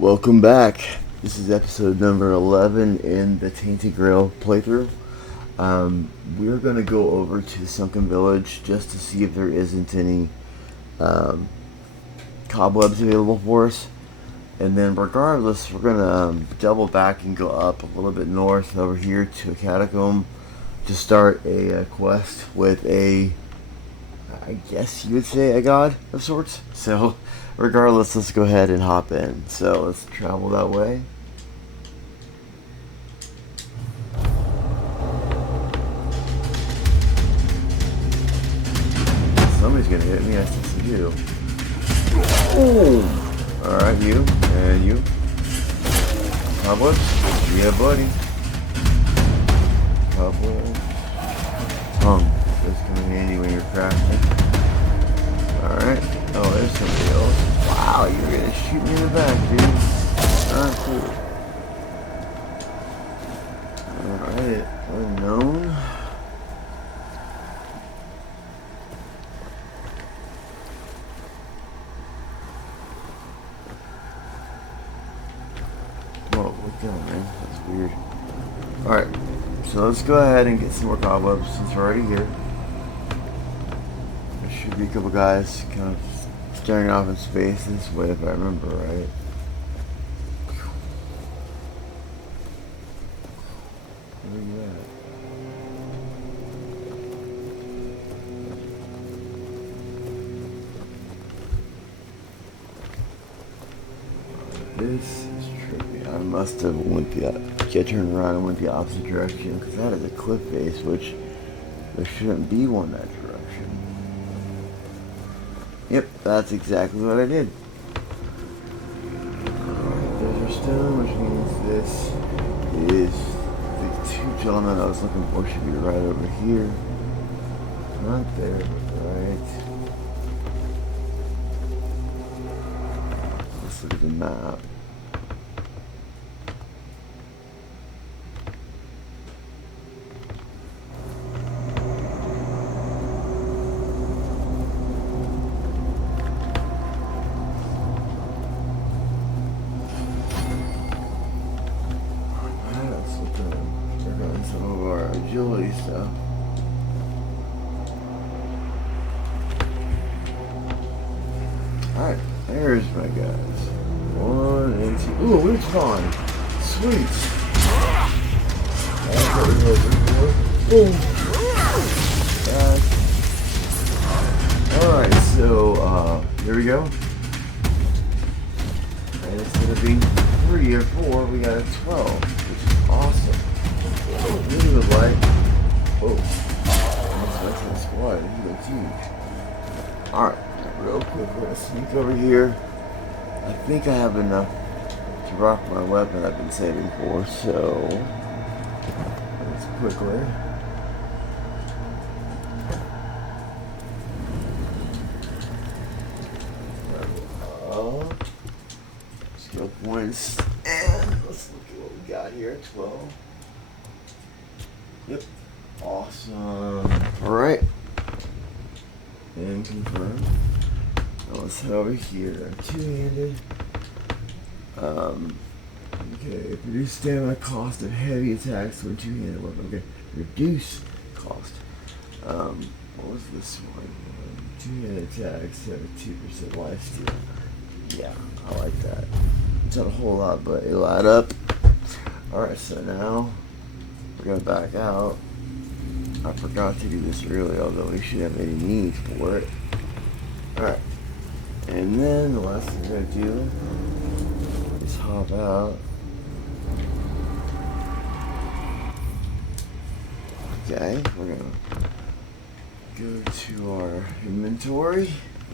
Welcome back. This is episode number 11 in the Tainted Grail playthrough. We're going to go over to Sunken Village just to see if there isn't any cobwebs available for us. And then regardless, we're going to double back and go up a little bit north over here to a catacomb to start a quest with a, I guess you would say, a god of sorts. So regardless, let's go ahead and hop in. So let's travel that way. Somebody's gonna hit me. I see you. Boom! Alright, you. And you. Cobwebs? Yeah, buddy. Cobwebs. Tongue. This come in handy when you're crafting. Alright. Oh, there's somebody else. Wow, you're gonna shoot me in the back, dude. Alright, cool. Alright, unknown. Whoa, what's going on, man? That's weird. Alright, so let's go ahead and get some more cobwebs since we're already here. There should be a couple guys kind of staring off in space this way, if I remember right. Where are you at? This is trippy. I must have went turned around and went the opposite direction because that is a cliff face, which there shouldn't be one that direction. Yep, that's exactly what I did. Alright, there's our stone, which means this is the two gentlemen I was looking for should be right over here. Not there, but right. Let's look at the map. Some of our agility stuff. Alright, there's my guys. 1 and 2. Ooh, a witch spawn. Sweet. That's what we're looking for. Boom. Alright, so here we go. And instead of being 3 or 4, we got a 12, which is awesome. Really would like. Whoa. That's my squad. He looks huge. Alright, real quick, we're gonna sneak over here. I think I have enough to rock my weapon I've been saving for, so let's quickly. Skill points. And let's look at what we got here. 12. Yep. Awesome. Alright. And confirm. Now let's head over here. Two-handed. Okay. Reduce stamina cost of heavy attacks with two-handed weapon. Okay. Reduce cost. What was this one? Two-handed attacks have a 2% lifesteal. Yeah, I like that. It's not a whole lot, but it'll add up. Alright, so now we're going to back out. I forgot to do this earlier, although we should have any need for it. Alright. And then the last thing we're going to do is hop out. Okay, we're going to go to our inventory.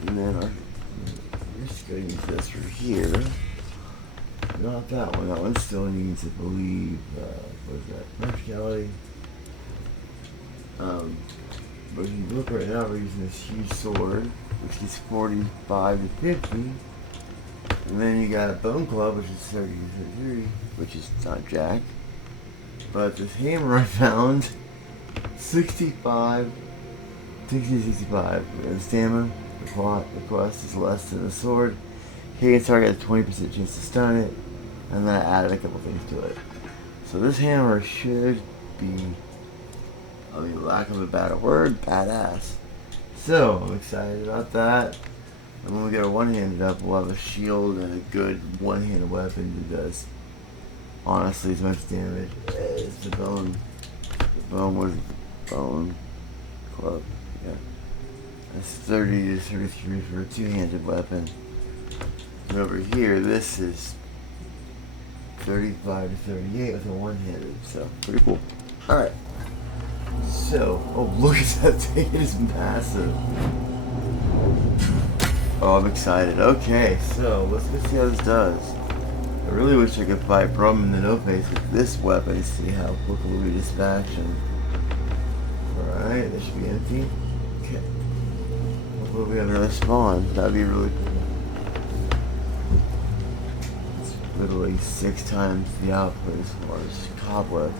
And then we're just going to use this for here. Not that one. That one still needs, I believe, what is that? Practicality. But if you look right now, we're using this huge sword, which is 45 to 50. And then you got a bone club, which is 30 to 33, which is not jack. But this hammer I found, 65, 60 to 65. And stamina, the quest is less than the sword. Hitting target has a 20% chance to stun it, and then I added a couple things to it. So this hammer should be, I mean, lack of a better word, badass. So I'm excited about that. And when we get our one-handed up, we'll have a shield and a good one-handed weapon that does honestly as much damage as the bone. The bone was the bone club. Yeah, that's 30 to 33 for a two-handed weapon. And over here, this is 35 to 38 with a one-handed. So pretty cool. All right. So, oh look at that thing! It is massive. Oh, I'm excited. Okay, so let's go see how this does. I really wish I could fight Brum in the no-face with this weapon. See how quickly we dispatch him. Alright, this should be empty. Okay. Hopefully we have another spawn. That'd be really cool. It's literally 6 times the output as far as cobwebs.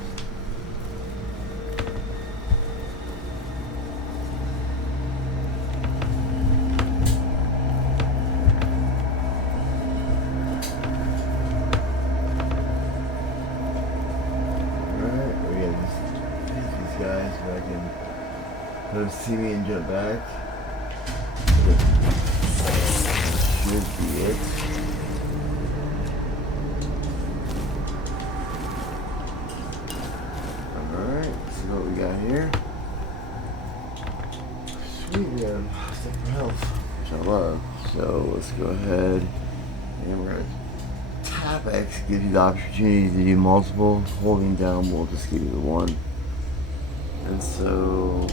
Guys, so I can let them see me and jump back. That should be it. Alright, let's see what we got here. Sweet, we have stuff for health, which I love. So let's go ahead and we're going to tap X, gives you the opportunity to do multiple. Holding down will just give you the one. And so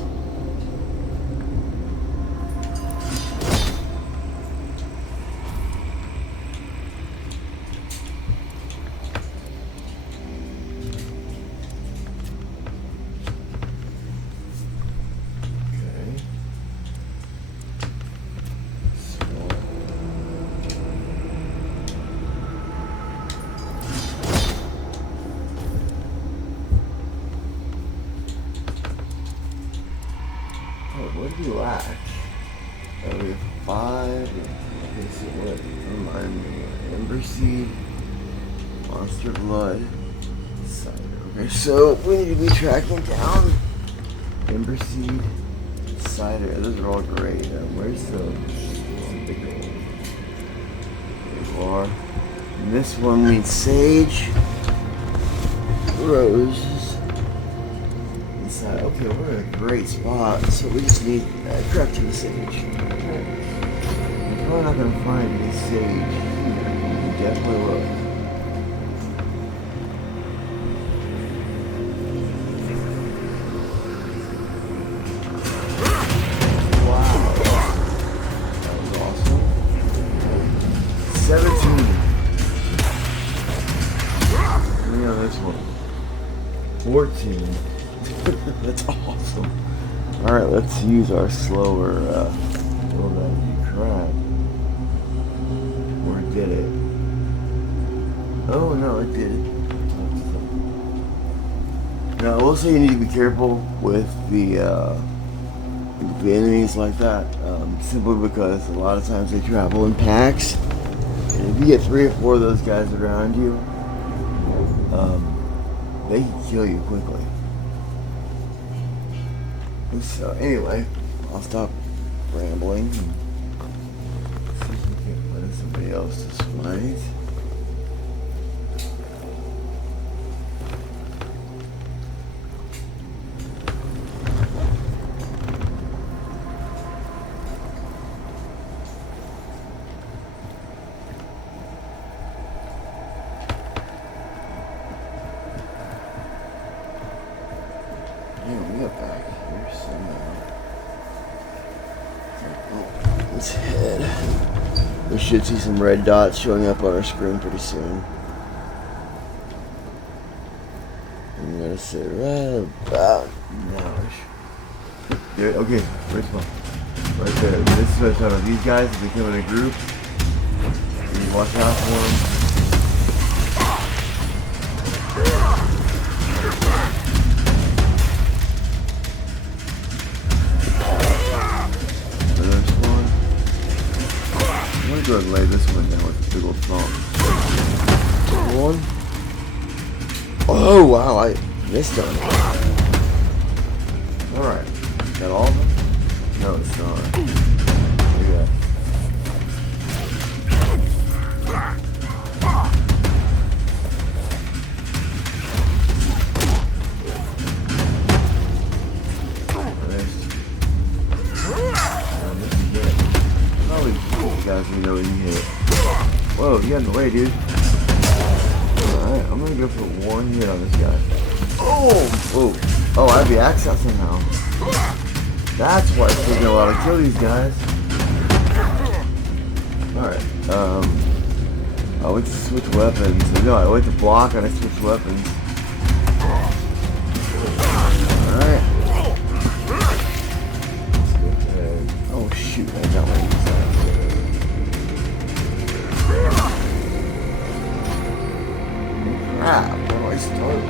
what do we lack? We have 5. Okay, so what? Never mind. Ember Seed, Monster Blood, Cider. Okay, so we need to be tracking down Ember Seed, Cider. Those are all great. Where's the bigger one? There you are. And this one needs Sage, Rose. Okay, we're in a great spot, so we just need crafting sage. We're probably not going to find any sage here. We definitely will. Wow. That was awesome. 17. Give me on this one. 14. That's awesome. Alright, let's use our slower crap. Or did it? Oh no, it did. Now I will say you need to be careful with the enemies like that. Simply because a lot of times they travel in packs. And if you get 3 or 4 of those guys around you, they can kill you quickly. So anyway, I'll stop rambling and see if we can find somebody else to smite. Yeah, we got back here somehow. Let's head. We should see some red dots showing up on our screen pretty soon. I'm gonna say right about now. There, okay, first one. Right there. This is what I'm talking about. These guys, if they come in a group, you watch out for them. Go ahead and lay this one down with wow, I missed on it. Alright. Got all of them? No, it's not. Here we go. Guys, we know you hit. Whoa, you got in the way, dude. Alright, I'm gonna go for one hit on this guy. Oh! Whoa. Oh, I have the axe out somehow. That's why it's taking a while to kill these guys. Alright, I went to switch weapons. No, I went to block and I switched weapons. Alright. Oh shoot, I got one of these guys. Crap, where do I start?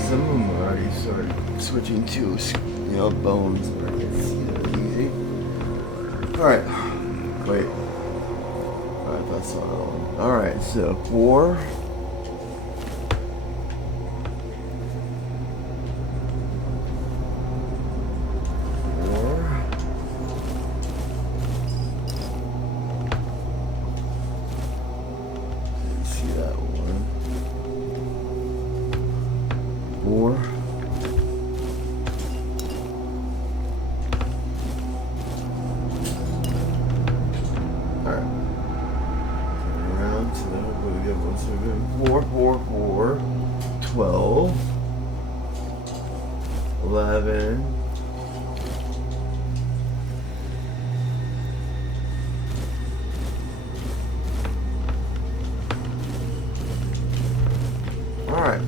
Some of them are already sort of switching to, you know, bones where I can see them easy. Alright. Wait. Alright, that's not all. Alright, so 4. So we're doing 4, 4, 4, 12, 11, all right.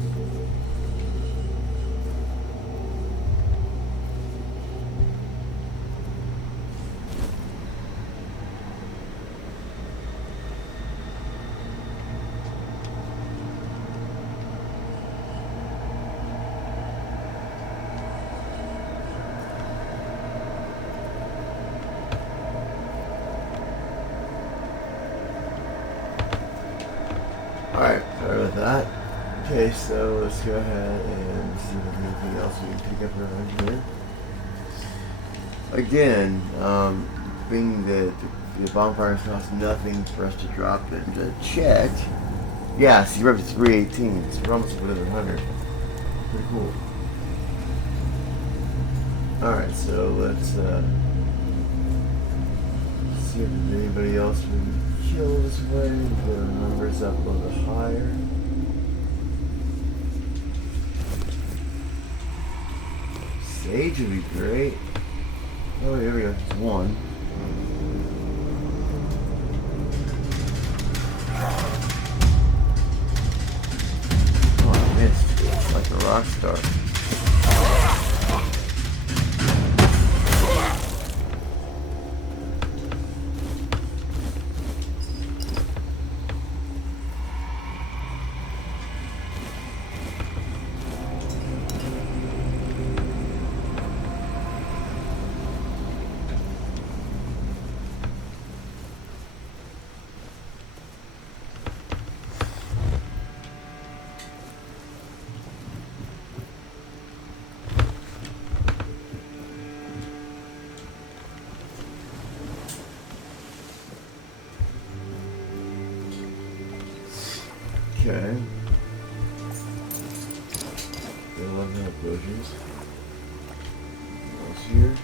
Alright, sorry about that. Okay, so let's go ahead and see if there's anything else we can pick up around here. Again, being that the bonfires cost nothing for us to drop it and to check. Yeah, so you're up to 318, so we're almost within 100. Pretty cool. Alright, so let's see if there's anybody else we can kill this way. Put our numbers up a little bit higher. Sage would be great. Oh, here we go. Just one. Oh, I missed. It's like a rock star. Okay. 11 health potions. What's here?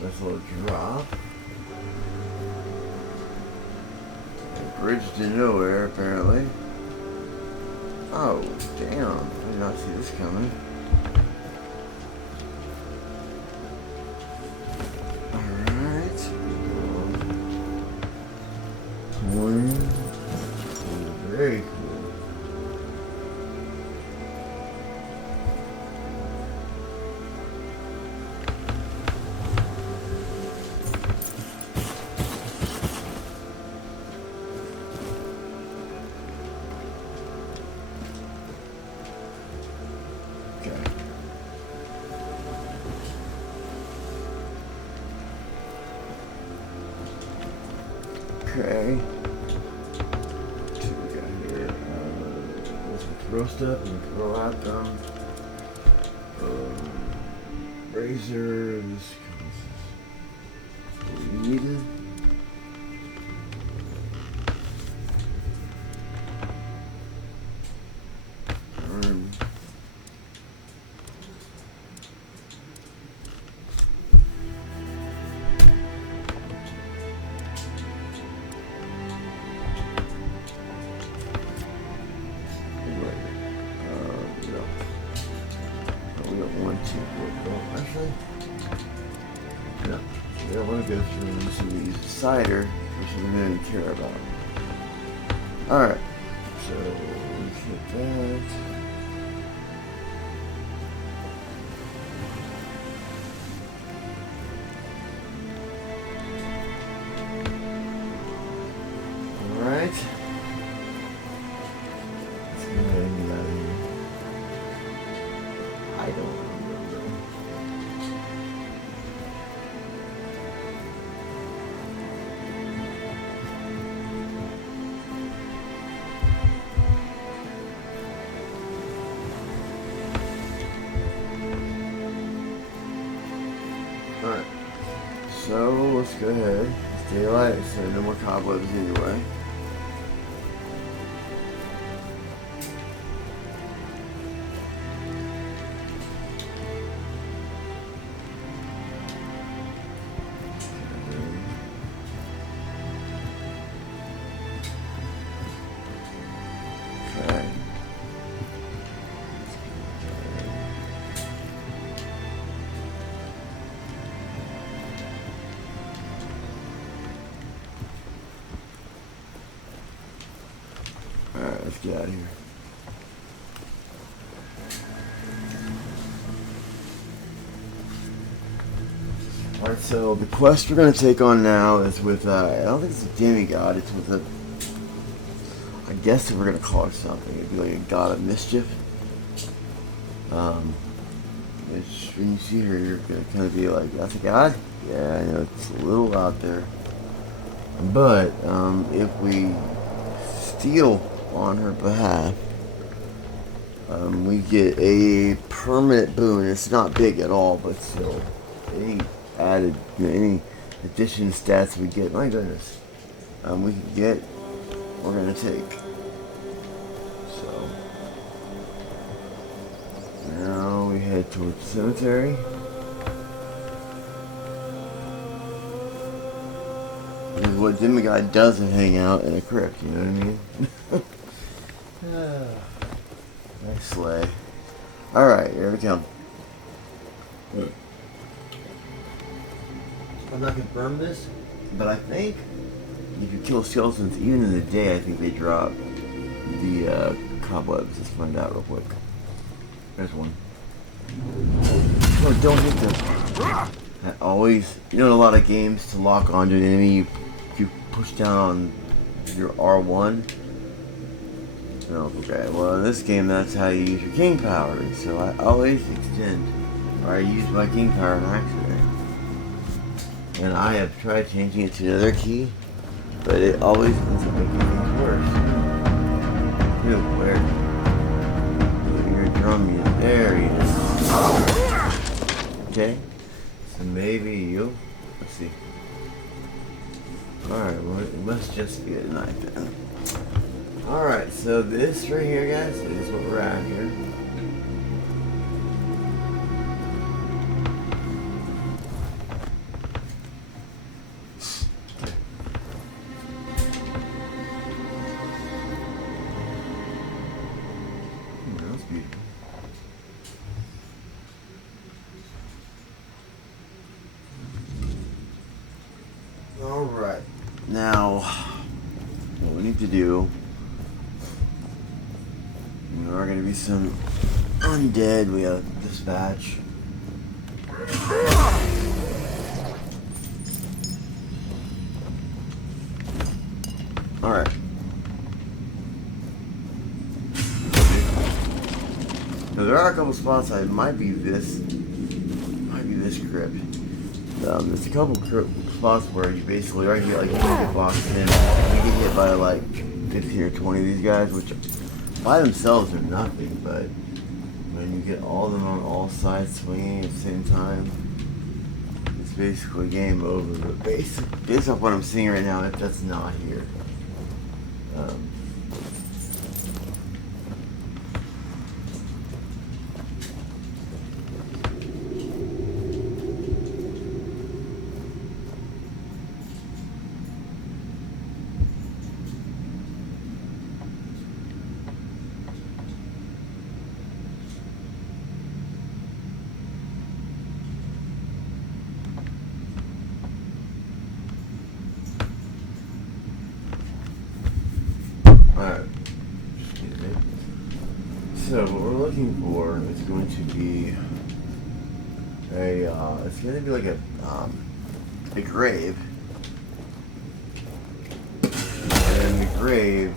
Nice little drop. A bridge to nowhere, apparently. Oh, damn. I did not see this coming. Alright. Coin. Very cool. Okay. Okay. throw stuff and throw at them. Razors. What we needed. Cider, which we really care about. Alright, so let's get that. Alright. Let's go ahead and get out of here. I don't remember. Alright, so let's go ahead. It's daylight, so no more cobwebs anyway. Okay. Alright, let's get out of here. Alright, so the quest we're going to take on now is with, I don't think it's a demigod, it's with a, I guess if we're going to call it something, it'd be like a god of mischief. Which, when you see her, you're going to kind of be like, that's a god? Yeah, I know, it's a little out there. But, if we steal on her behalf, we get a permanent boon. It's not big at all, but still, any added, any addition stats we get, my goodness, we can get, we're gonna take. So now we head towards the cemetery. Because what demigod doesn't hang out in a crypt, you know what I mean? Nice sleigh. Alright, here we come. I'm not confirmed this, but I think if you kill skeletons, even in the day, I think they drop the cobwebs. Let's find out real quick. There's one. Oh, don't hit them. That always, you know, in a lot of games, to lock onto an enemy, you push down on your R1. No, okay, well in this game that's how you use your king power, so I always extend, or I use my king power on accident. And I have tried changing it to another key, but it always ends up making things worse. You know, where your drum unit, there he is. Okay, so maybe you, let's see. Alright, well it must just be a knife then. Alright, so this right here, guys, is what we're at here. That's beautiful. Alright, now, what we need to do, there are going to be some undead we have to dispatch. Alright. Now there are a couple spots it might be this crypt. There's a couple spots where you basically you get boxed in. You get hit by like 15 or 20 of these guys, which by themselves are nothing, but when you get all of them on all sides swinging at the same time, it's basically game over. But based off what I'm seeing right now, that's not here. Alright, so what we're looking for is going to be it's going to be like a grave. And the grave,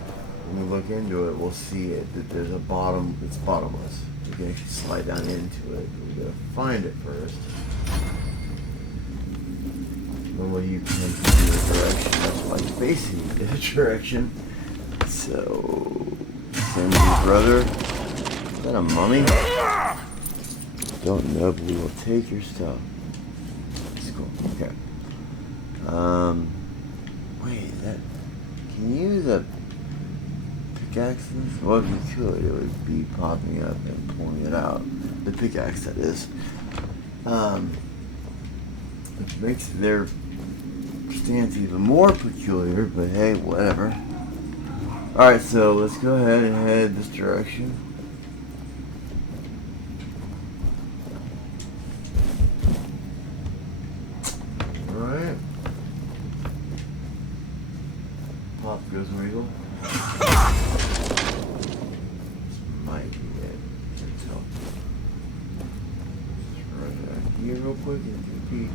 when we look into it, we'll see that there's a bottom, it's bottomless. We can actually slide down into it. We gotta find it first. Normally you come from the direction that's like facing the direction. So, send your brother. Is that a mummy? Don't know, but we will take your stuff. That's cool. Okay. Wait, that. Can you use a pickaxe in this? Well, if you could, it would be popping up and pulling it out. The pickaxe, that is. Which makes their stance even more peculiar, but hey, whatever. Alright, so let's go ahead and head this direction. Alright. Pop goes Regal. This might be it. Can't tell. Just run back here real quick and take a peek.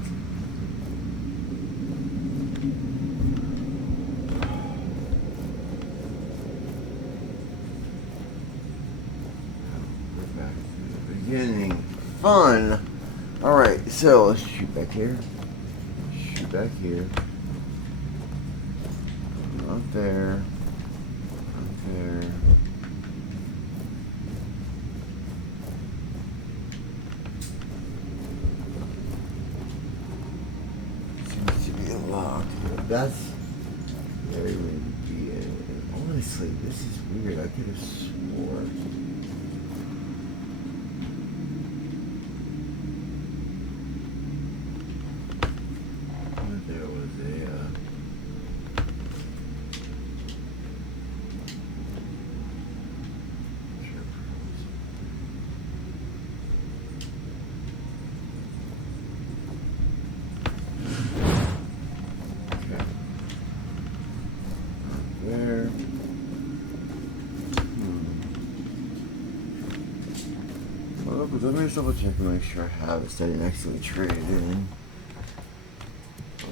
Beginning fun. Alright, so let's shoot back here. Shoot back here. Not there. Not there. Seems to be unlocked. That's where it would be. And honestly, this is weird. I could have sworn. Let me just double check and make sure I have it steady next to me traded in.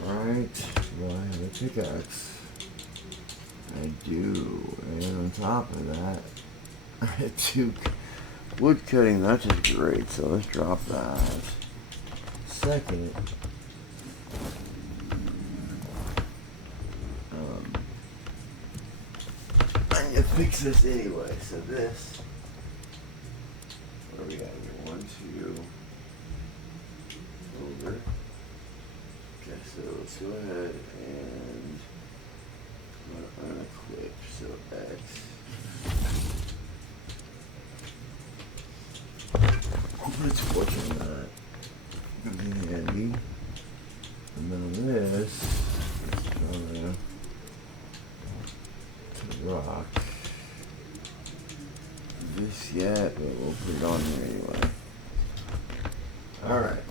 Alright, well I have a pickaxe. I do, and on top of that, I have 2 wood cutting, that's just great, so let's drop that. Second, I need to fix this anyway, so this, what do we got here? 1, 2, over. Okay, so let's go ahead and unequip, so X. Hopefully it's watching that. Comes in handy. And then this, let's try to rock. This yet, but we'll put it on there anyway. Alright.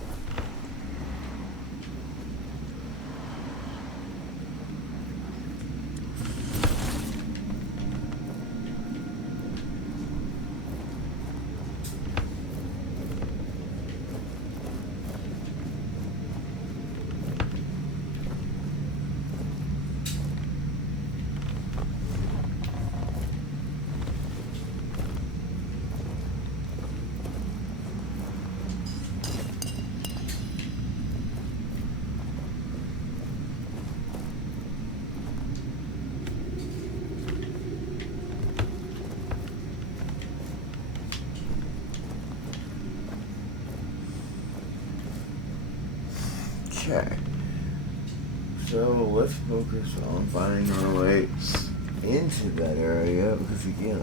Okay. So let's focus on finding our way into that area, because again,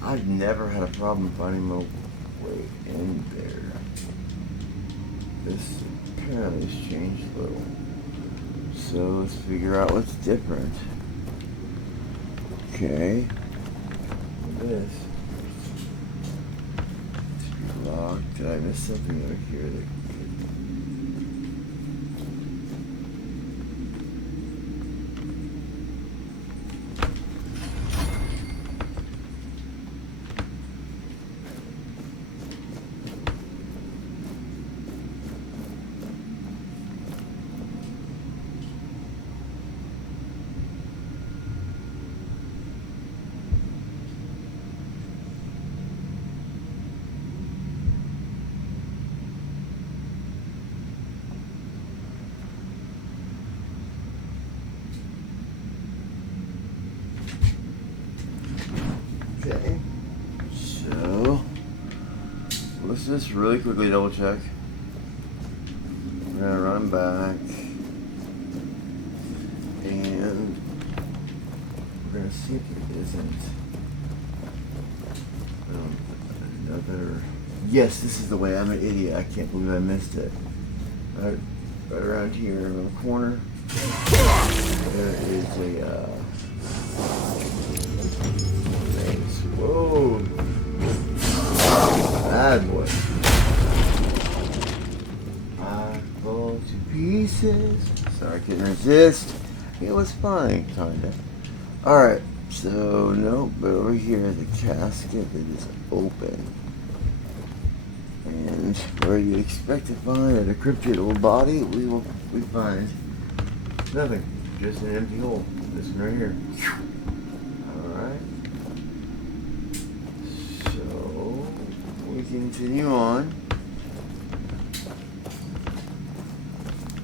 I've never had a problem finding my way in there. This apparently has changed a little. So let's figure out what's different. Okay. This. It's locked. Did I miss something over here that okay, so let's just really quickly double check. We're gonna run back and we're gonna see if it isn't another. Yes, this is the way. I'm an idiot. I can't believe I missed it. Right around here in the corner, there is a whoa, bad boy. I fall to pieces. Sorry, I couldn't resist. It was fine, kinda. Alright, so no, but over here is a casket that is open. And where you expect to find a decrepit old body, we find nothing. Just an empty hole. This one right here. Alright. So we continue on.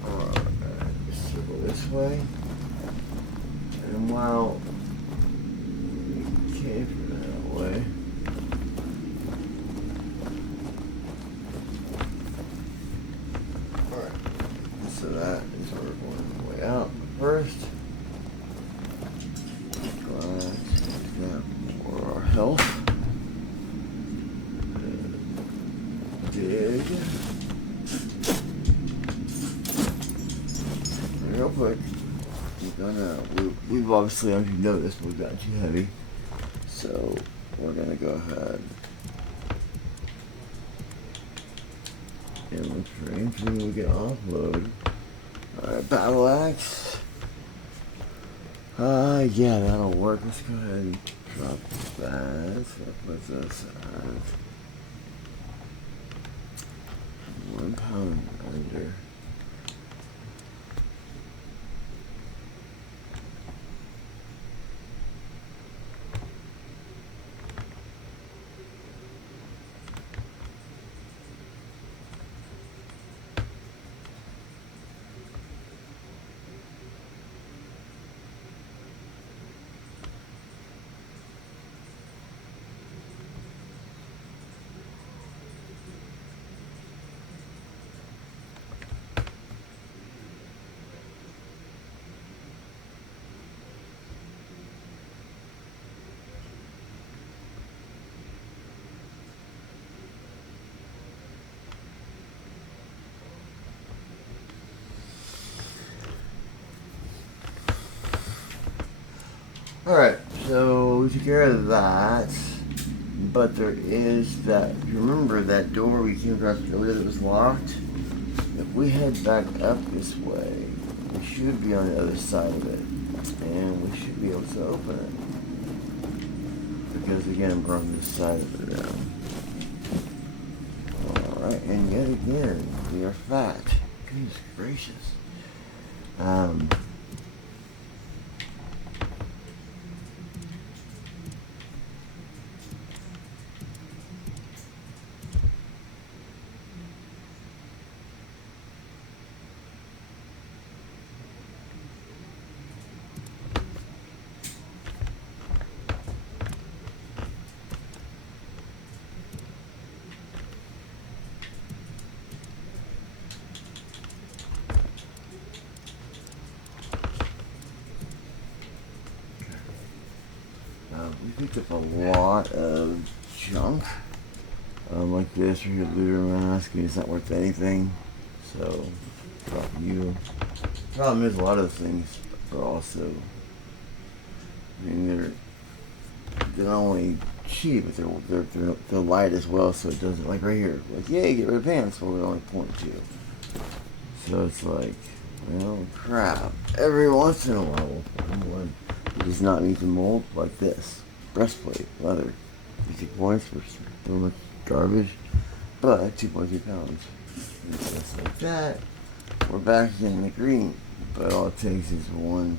Alright, circle this way. And while we came from that way, so that is where we're going the way out. First, glad to get more our health. Dig. Real quick. We've obviously, as you noticed, we've gotten too heavy. So we're gonna go ahead and look for anything we can offload. Alright, battle axe. Yeah, that'll work. Let's go ahead and drop that. So that puts us at 1 pound under. Alright, so we took care of that, but there is that, if you remember that door we came across earlier that was locked? If we head back up this way, we should be on the other side of it, and we should be able to open it. Because again, we're on this side of it now. Alright, and yet again, we are fat. Goodness gracious. we picked up a lot of junk. Like this, we get looter mask, and it's not worth anything. So, drop you. Problem is, a lot of the things are also, I mean, they're not only cheap, but they're light as well. So it doesn't, like right here, like yay, get rid of pants. Well, we're only 0.2. So it's like, well, crap. Every once in a while, we'll put one that does not meet the mold, like this breastplate, leather, 50 points for some garbage, but 2.2 pounds. And just like that, we're back in the green, but all it takes is one.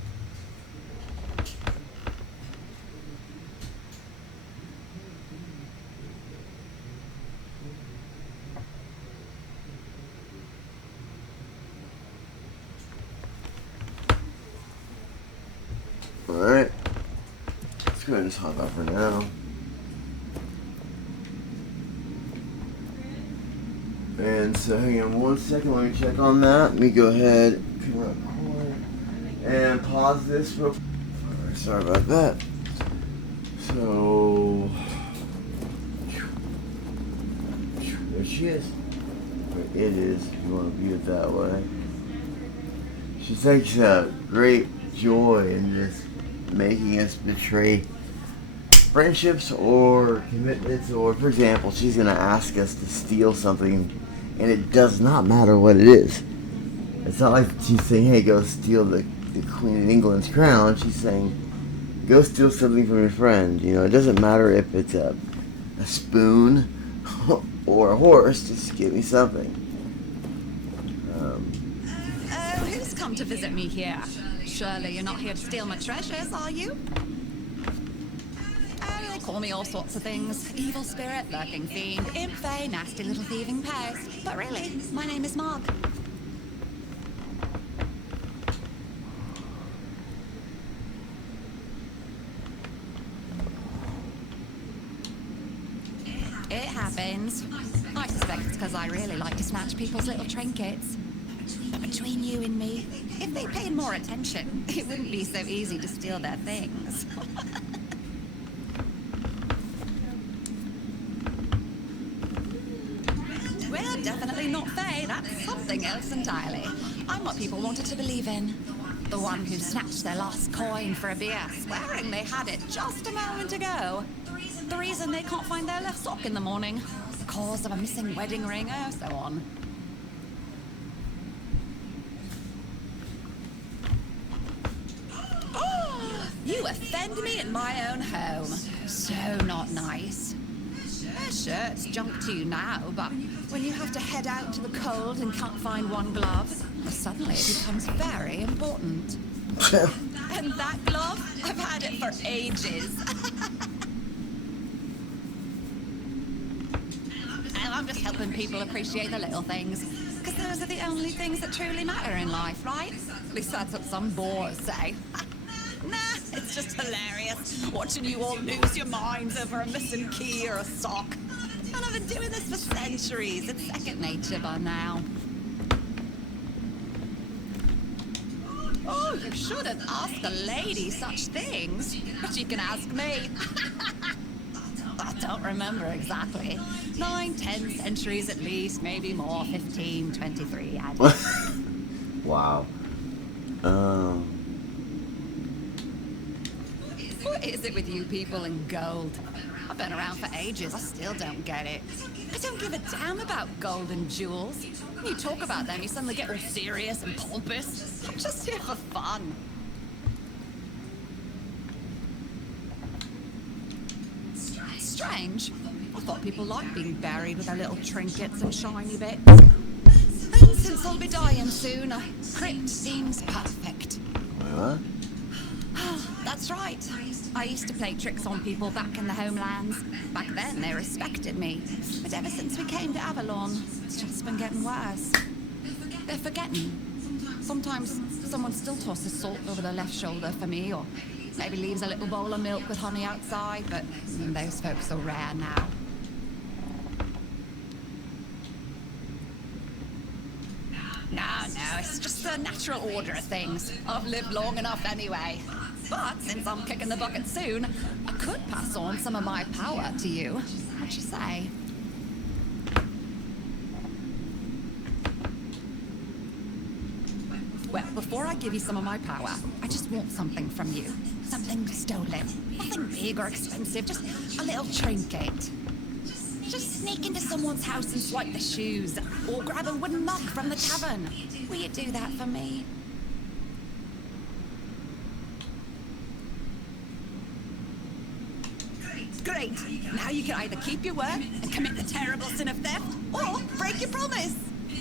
Alright, let's go ahead and just hop out for now. And so, hang on 1 second, let me check on that. Let me go ahead and pause this real quick. Alright, sorry about that. So, there she is. It is, if you want to view it that way. She takes great joy in just making us betray friendships or commitments, or for example, she's going to ask us to steal something, and it does not matter what it is. It's not like she's saying, hey, go steal the Queen of England's crown. She's saying, go steal something from your friend. You know, it doesn't matter if it's a spoon or a horse, just give me something. Who's come to visit me here? Surely you're not here to steal my treasures, are you? They call me all sorts of things. Evil spirit, lurking fiend, imp fae, nasty little thieving pest. But really, my name is Maug. It happens. I suspect it's because I really like to snatch people's little trinkets. Between you and me, if they paid more attention, it wouldn't be so easy to steal their things. Well, definitely not Faye. That's something else entirely. I'm what people wanted to believe in. The one who snatched their last coin for a beer, swearing they had it just a moment ago. The reason they can't find their left sock in the morning. The cause of a missing wedding ring, and so on. You offend me in my own home. So not nice. Sure, it's junk to you now, but when you have to head out to the cold and can't find one glove, suddenly it becomes very important. And that glove, I've had it for ages. And I'm just helping people appreciate the little things. Because those are the only things that truly matter in life, right? At least that's what some bores say. Nah, it's just hilarious, watching you all lose your minds over a missing key or a sock. And I've been doing this for centuries. It's second nature by now. Oh, you shouldn't ask a lady such things, but you can ask me. I don't remember exactly. 9, 10 centuries at least, maybe more, 15, 23, I don't know. Wow. What is it with you people and gold? I've been around for ages, I still don't get it. I don't give a damn about gold and jewels. When you talk about them, you suddenly get all serious and pompous. I'm just here for fun. Strange. I thought people liked being buried with their little trinkets and shiny bits. And since I'll be dying soon, a crypt seems perfect. What? That's right. I used to play tricks on people back in the homelands. Back then, they respected me. But ever since we came to Avalon, it's just been getting worse. They're forgetting. Sometimes someone still tosses salt over their left shoulder for me, or maybe leaves a little bowl of milk with honey outside, but those folks are rare now. No, it's just the natural order of things. I've lived long enough anyway. But since I'm kicking the bucket soon, I could pass on some of my power to you. What you say? Well, before I give you some of my power, I just want something from you. Something stolen. Nothing big or expensive, just a little trinket. Just sneak into someone's house and swipe the shoes, or grab a wooden mug from the tavern. Will you do that for me? Great. Now you can either keep your word and commit the terrible sin of theft, or break your promise.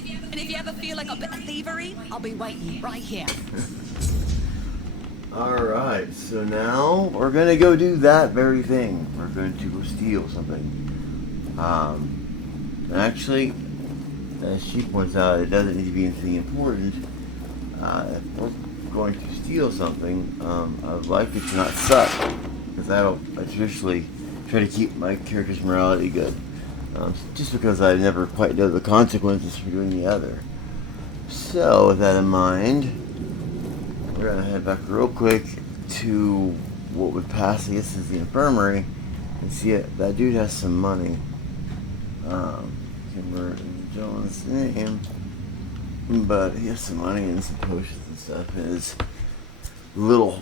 And if you ever feel like a bit of thievery, I'll be waiting right here. Alright, so now we're gonna go do that very thing. We're going to go steal something. Actually, as she points out, it doesn't need to be anything important. If we're going to steal something, I would like it to not suck, because I traditionally try to keep my character's morality good. Just because I never quite know the consequences for doing the other. So, with that in mind, we're going to head back real quick to what would pass, I guess, as the infirmary, and see it. That dude has some money. Can't remember John's name, but he has some money and some potions and stuff in his little,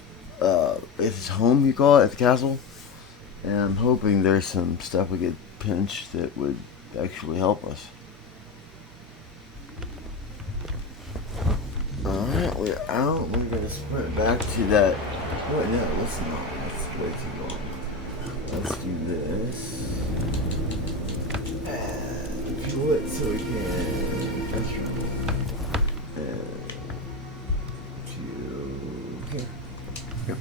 it's his home, you call it, at the castle. And I'm hoping there's some stuff we could pinch that would actually help us. Alright, we're out. We're going to sprint back to that. Wait, no, listen, that's way too long. Let's do this. And peel it so we can. That's right. And to here. Yep.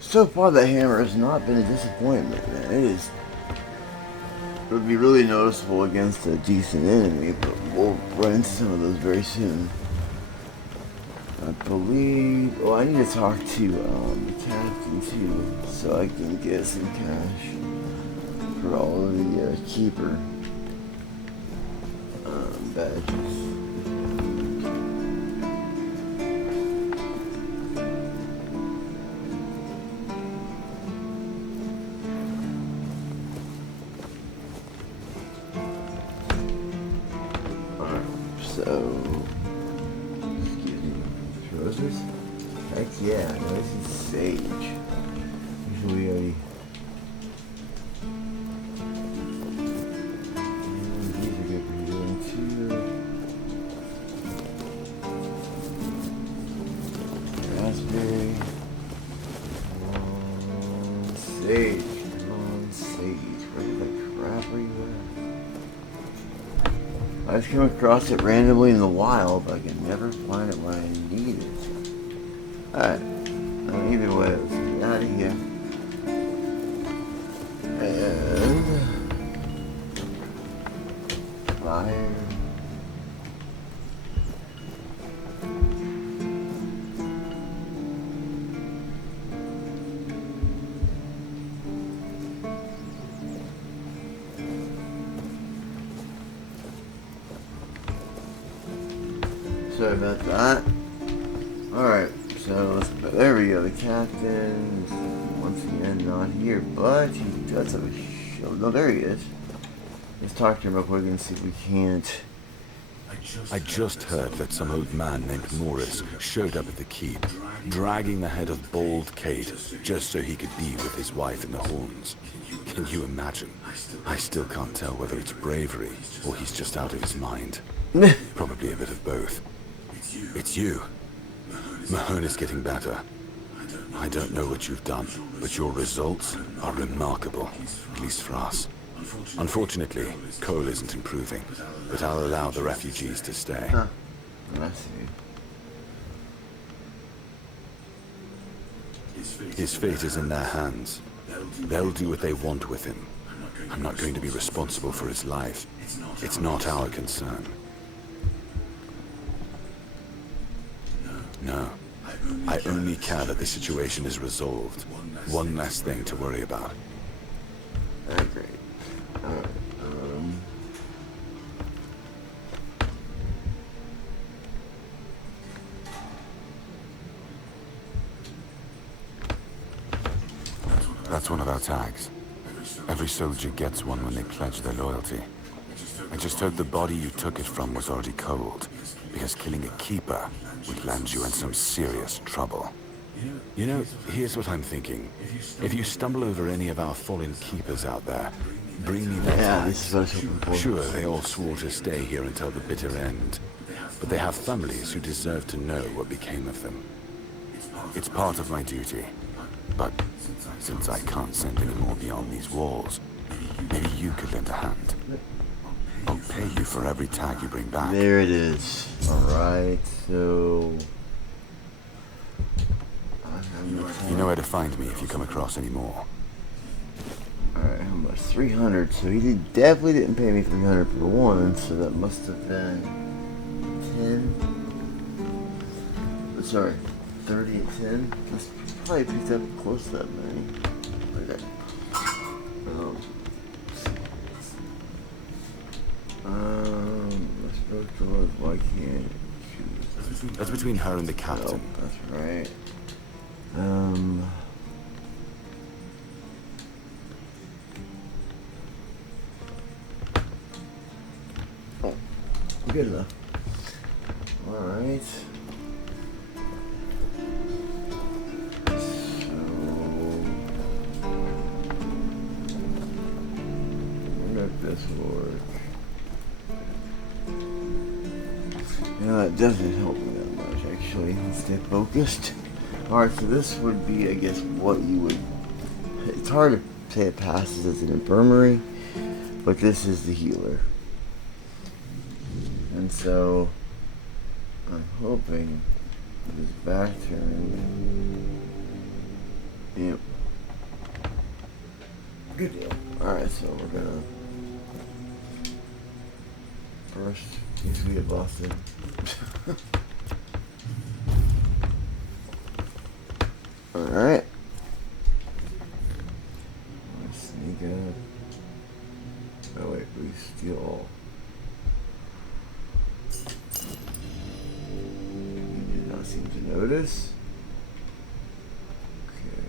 So far, the hammer has not been a disappointment, man. It would be really noticeable against a decent enemy, but we'll run into some of those very soon. I believe... Oh, I need to talk to the captain, too, so I can get some cash for all of the keeper badges. So, excuse me, roses? Heck yeah, no, this is sage. Usually already. And these are good for healing too. Raspberry. Sage. Come on, sage. Where the crap are you at? I just came across it randomly in the wild, but I can never find it when I need it. Alright. Either way, let's get out of here. And fire. Sorry about that. Alright, so there we go. The captain is once again not here, but he does have a show. No, there he is. Let's talk to him real quick and see if we can't. I just heard that some old man named Morris showed up at the keep, dragging the head of bald Kate just so he could be with his wife in the horns. Can you imagine? I still can't tell whether it's bravery or he's just out of his mind. Probably a bit of both. It's you. Mahone is getting better. I don't know what you've done, but your results are remarkable, at least for us. Unfortunately, Cole isn't improving, but I'll allow the refugees to stay. Huh. I see. His fate is in their hands. They'll do what they want with him. I'm not going to be responsible for his life. It's not our concern. No. I only care that the situation is resolved. One less thing to worry about. Alright, great. Alright, That's one of our tags. Every soldier gets one when they pledge their loyalty. I just heard the body you took it from was already cold, because killing a keeper would land you in some serious trouble. You know, here's what I'm thinking. If you stumble over any of our fallen keepers out there, bring me their Yeah, tags. this is what I was hoping for. Sure, they all swore to stay here until the bitter end, but they have families who deserve to know what became of them. It's part of my duty, but since I can't send any more beyond these walls, maybe you could lend a hand. I'll pay you for every tag you bring back. There it is. Alright, so... You know where to find me if you come across any more. Alright, how much? 300. So he definitely didn't pay me 300 for the one, so that must have been 10. Sorry, 30 and 10. That's probably picked up close to that many. Okay. Let's go to why can't choose? That's between her and the captain. Oh, that's right. Oh, good enough. Alright. So, where did this work? You know, that doesn't help me that much, actually. Stay focused. Alright, so this would be, I guess, what you would... It's hard to say it passes as an infirmary, but this is the healer. And so, I'm hoping this back turn... Yep. Good deal. Alright, so we're gonna... First, in case we get lost in. Alright. Let's sneak up. Oh wait, we steal all. He did not seem to notice. Okay.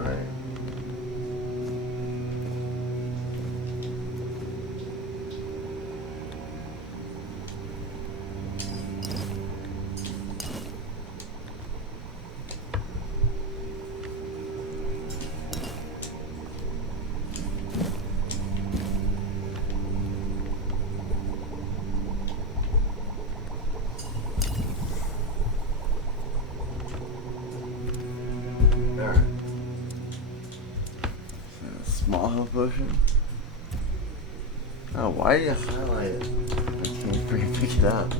Alright. Small health potion. Oh, why did you highlight it? I can't freaking pick it up.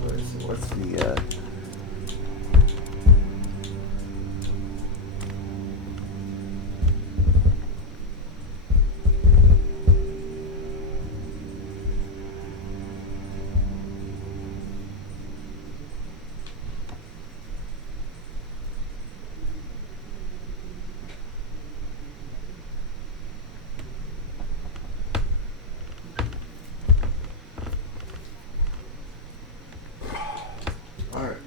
What's the, Alright.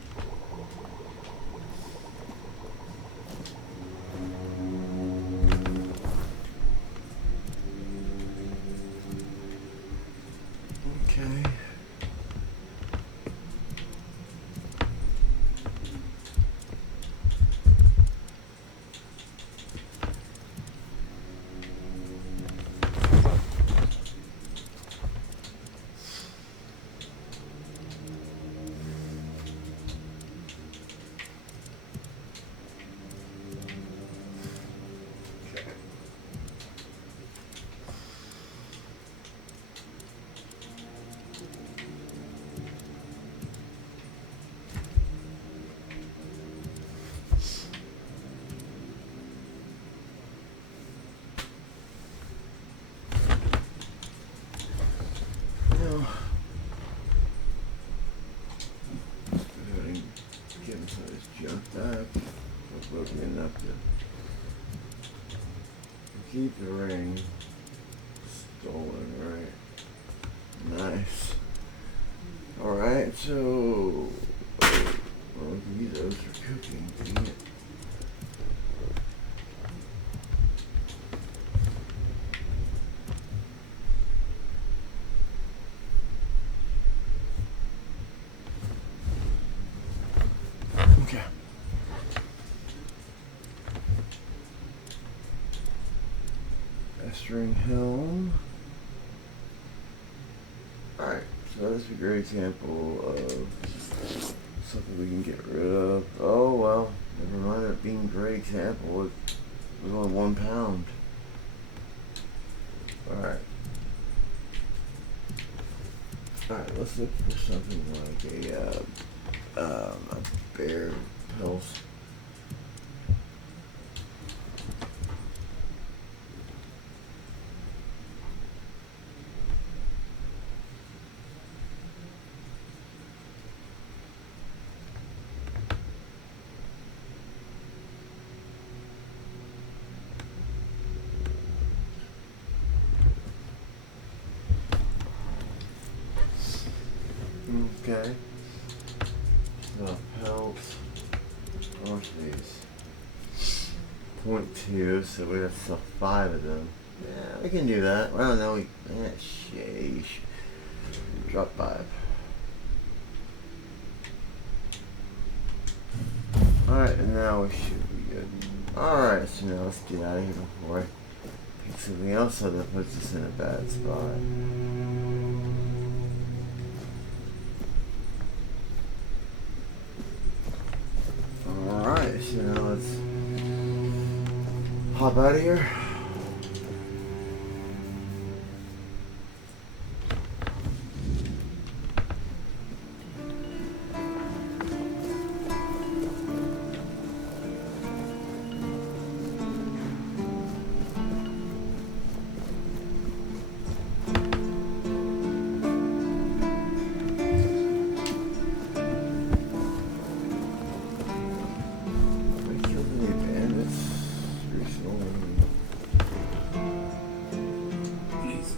keep the ring. Stolen, right? Nice. Alright, so... Oh, well, use those for cooking, dang it. Okay. Estering helm. Alright, so this is a great example of something we can get rid of. Oh well, never mind it being a great example. It was only 1 pound. Alright. Alright, let's look for something like a bear pelt. Okay. So pelts. How much are these? 0.2, so we have to sell 5 of them. Yeah, we can do that. Well, no, we. Sheesh. Drop 5. Alright, and now we should be good. Alright, so now let's get out of here before I pick something else up that puts us in a bad spot. Alright, so now let's hop out of here.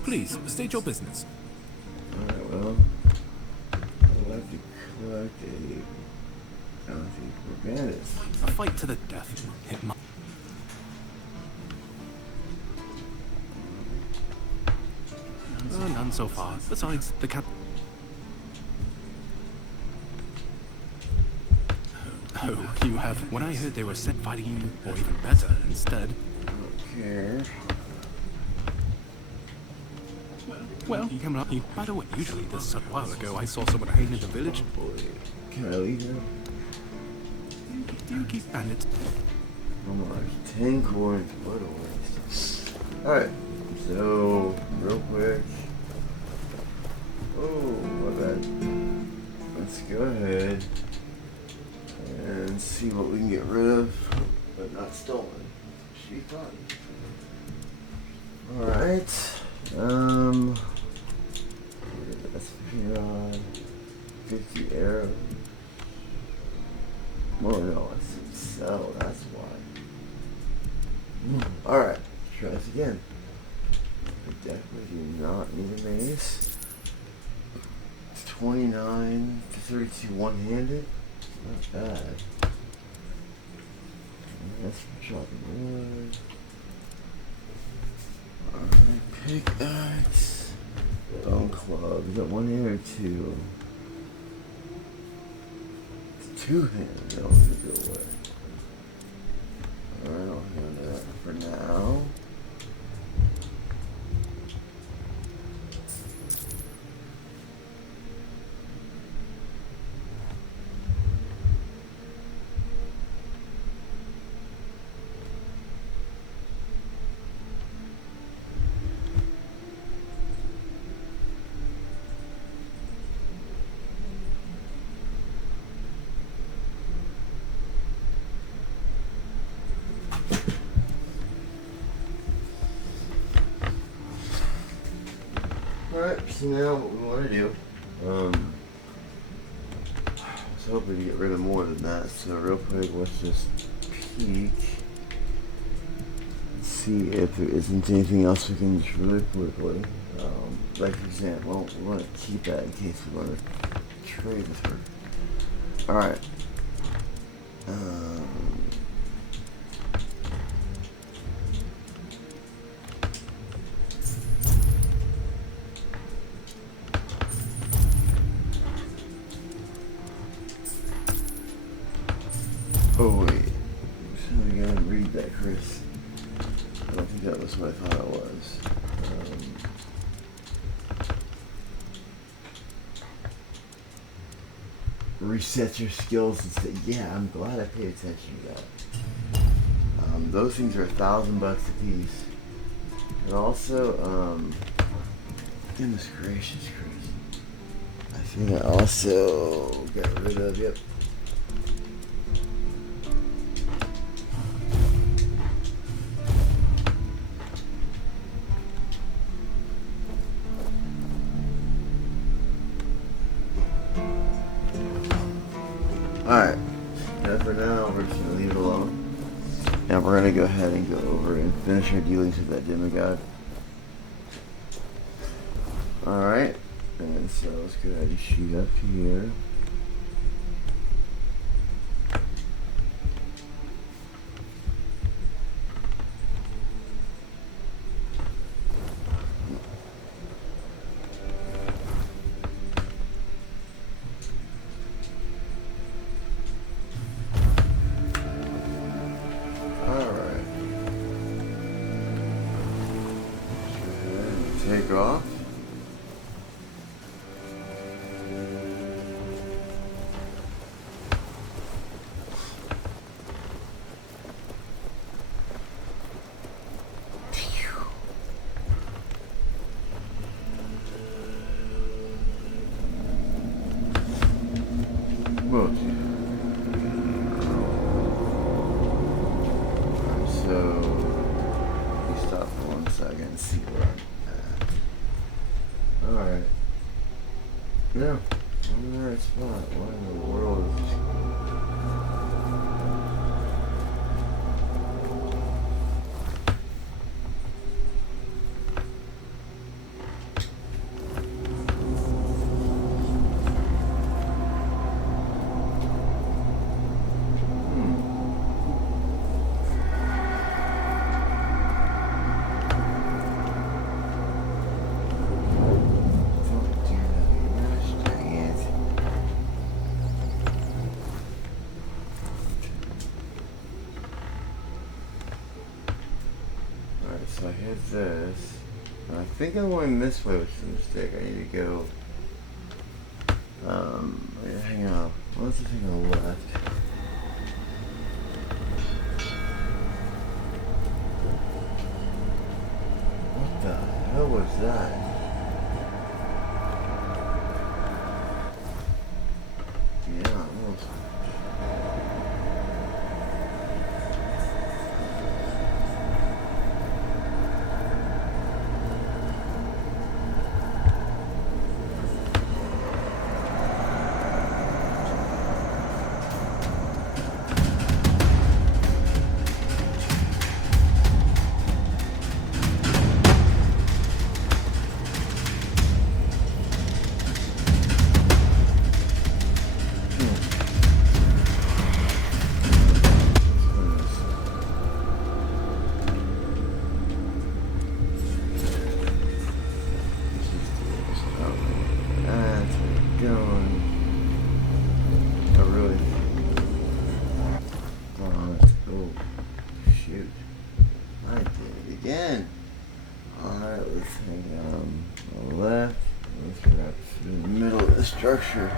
Please, state your business. Alright, well, I'd like to collect a bounty for bandits. A fight to the death. It might. None so far. Besides, the cap. Oh, you have. When I heard they were set fighting you, or even better, instead. I don't care. Well, coming up. By the way, usually this a while ago I saw someone hanging in the village. Can I leave now? Do you keep bandits? Oh my, 10 coins. What a waste. Alright, so, real quick. Oh, my bad. Let's go ahead and see what we can get rid of, but not stolen. Should be fun. Alright. That's 50 arrows. Oh no, I said sell, that's why. Alright, try this again. I definitely do not need a mace. It's 29 to 32 one-handed. Not bad. That's for chopping wood. Alright, pickaxe. Bone club. Is that one hand or two? It's 2 hands. That one's gonna go away. Alright, I'll hand that for now. Alright, so now what we want to do, I was hoping to get rid of more than that, so real quick, let's just peek and see if there isn't anything else we can just really quickly. Like for example, we want to keep that in case we want to trade with her. Alright. Oh wait. So we gotta read that, Chris. I don't think that was what I thought it was. Reset your skills and say, yeah, I'm glad I paid attention to that. Those things are $1,000 a piece. And also, goodness gracious, Chris. I think I also got rid of, yep. Alright, now for now, we're just going to leave it alone. And we're going to go ahead and go over and finish our dealings with that demigod. Alright, and so let's go ahead and shoot up here. Take off. Whoa. So, we stop for 1 second and see what Alright. No. I'm in the right spot. Why in the world is So I hit this, and I think I'm going this way, which is a mistake. I need to go, hang on, what's the thing on the left? What the hell was that? Yeah, almost. Structure.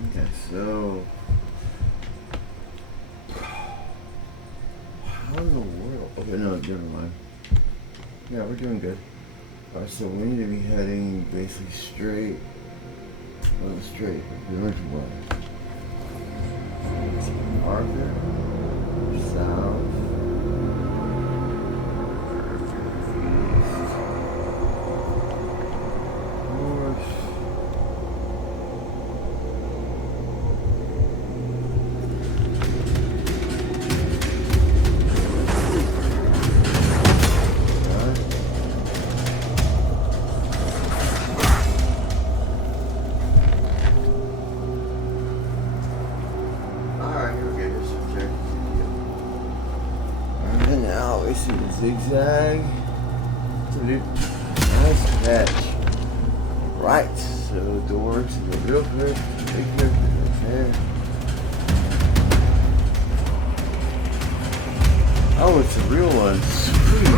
Okay, so how in the world? Okay, no, never mind. Yeah, we're doing good. Alright, so we need to be heading basically straight. Well, straight, the original way. Arthur, south, east, north. Zigzag. So dude, nice catch. Right, so doors go real quick, big quick, there. Oh, it's a real one. Sweet.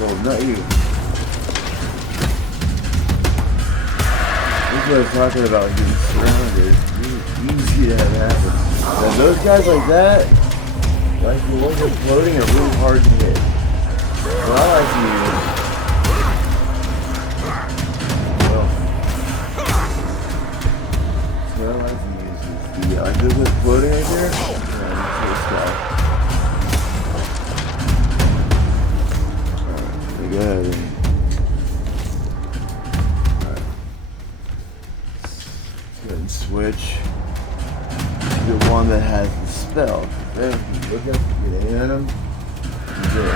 No, not you. What I was talking about getting surrounded. Easy to have happen. Now those guys like that, like the ones that are floating, are really hard to hit. What I like to use, what I like to use is the those ones floating right there. This guy. Alright, so go ahead. Switch to the one that has the spell. Then if you look up, get in at him, you get it.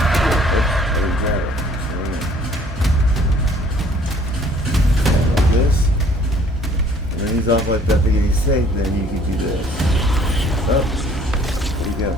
That's better. Like this. And then he's off like that to get you safe, then you can do this. Oh, there you go.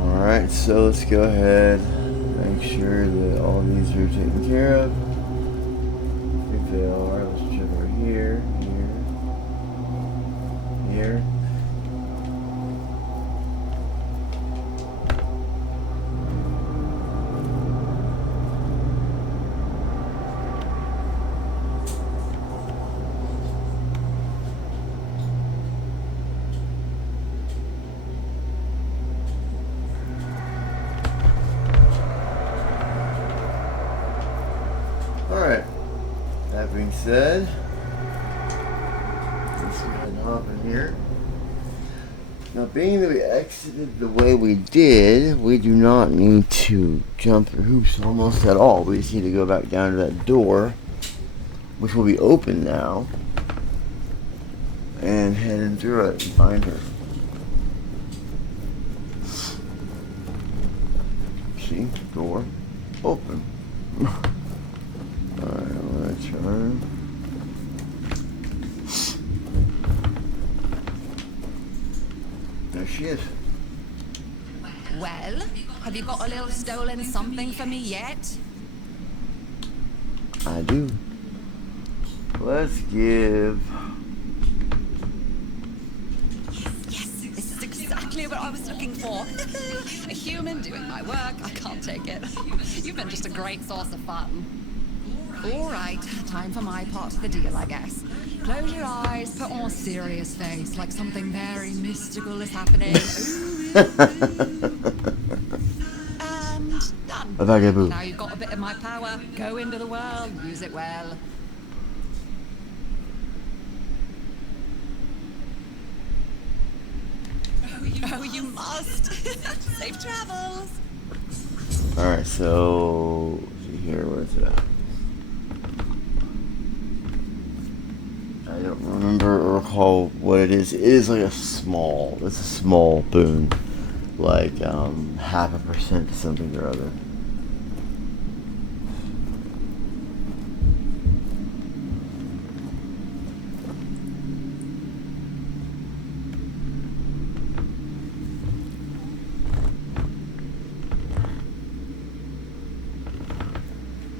Alright, so let's go ahead and make sure that all these are taken care of. If they are, let's check over here, here. Alright, that being said, let's go ahead and hop in here. Now, being that we exited the way we did, we do not need to jump through hoops almost at all. We just need to go back down to that door, which will be open now, and head in through it and find her. See? Door open. Alright, I'm gonna turn. There she is. Well, have you got a little stolen something for me yet? I do. Let's give. Yes, this is exactly what I was looking for. A human doing my work. I can't take it. You've been just a great source of fun. All right, time for my part of the deal, I guess. Close your eyes, put on a serious face, like something very mystical is happening. And done. Vagaboo. Now you've got a bit of my power. Go into the world, use it well. Oh, you must. Safe travels. Alright, so let's see here, where's it at? I don't remember or recall what it is. It is like it's a small boon. Like 0.5% to something or other.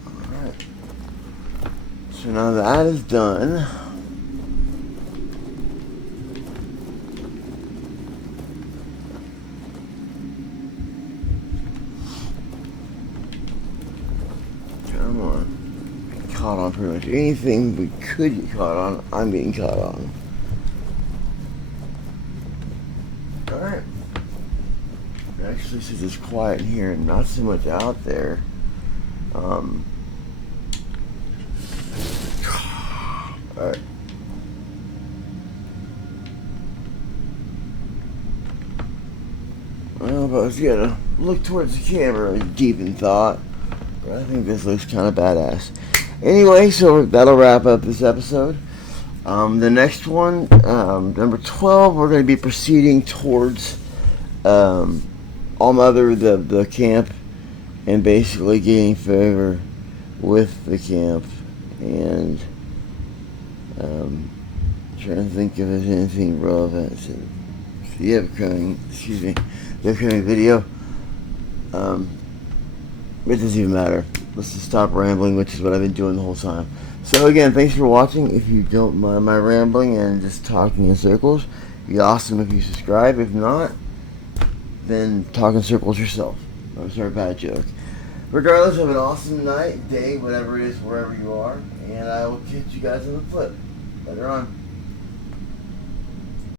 Alright. So now that is done. Come on. Caught on pretty much anything we could get caught on, I'm being caught on. Alright. Actually, since it's quiet in here and not so much out there, alright. Well, but I was gonna look towards the camera deep in thought. But I think this looks kind of badass. Anyway, so that'll wrap up this episode. The next one, number 12, we're going to be proceeding towards Allmother, the camp, and basically getting favor with the camp. And trying to think if there's anything relevant to the upcoming video. It doesn't even matter. Let's just stop rambling, which is what I've been doing the whole time. So again, thanks for watching. If you don't mind my rambling and just talking in circles, it'd be awesome if you subscribe. If not, then talk in circles yourself. I'm sorry, bad joke. Regardless, have an awesome night, day, whatever it is, wherever you are, and I will catch you guys on the flip. Later on.